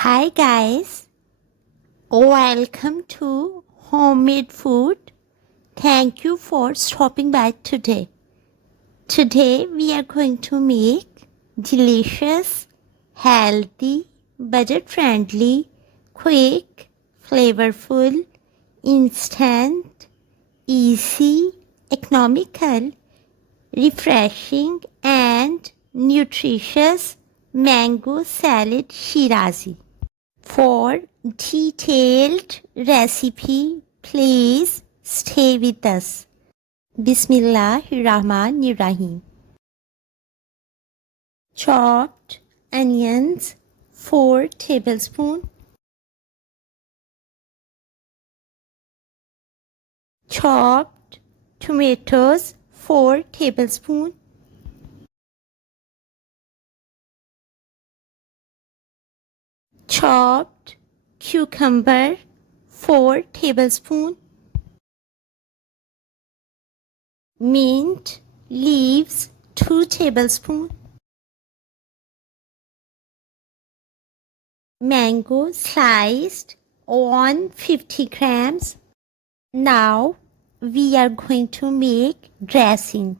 Hi guys, welcome to Homemade Food. Thank you for stopping by today. Today we are going to make delicious, healthy, budget-friendly, quick, flavorful, instant, easy, economical, refreshing and nutritious mango salad Shirazi. For detailed recipe, please stay with us. Bismillahirrahmanirrahim. Chopped onions 4 tablespoons. Chopped tomatoes 4 tablespoons. Chopped cucumber 4 tablespoons. Mint leaves 2 tablespoons. Mango sliced 150 grams. Now we are going to make dressing.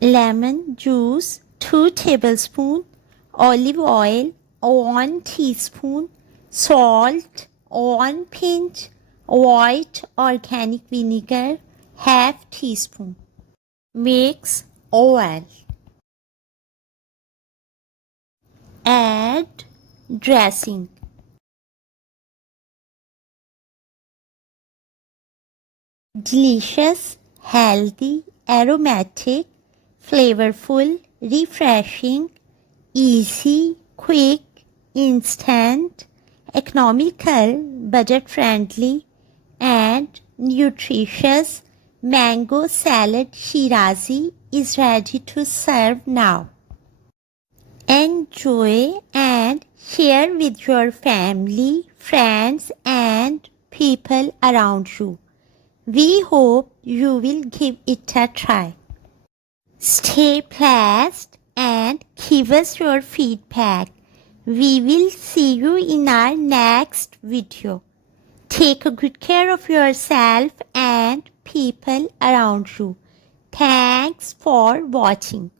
Lemon juice 2 tablespoons. Olive oil 1 teaspoon, salt 1 pinch, white organic vinegar half teaspoon. Mix well. Add dressing. Delicious, healthy, aromatic, flavorful, refreshing, easy, quick, instant, economical, budget-friendly, and nutritious mango salad Shirazi is ready to serve now. Enjoy and share with your family, friends, and people around you. We hope you will give it a try. Stay blessed and give us your feedback. We will see you in our next video. Take good care of yourself and people around you. Thanks for watching.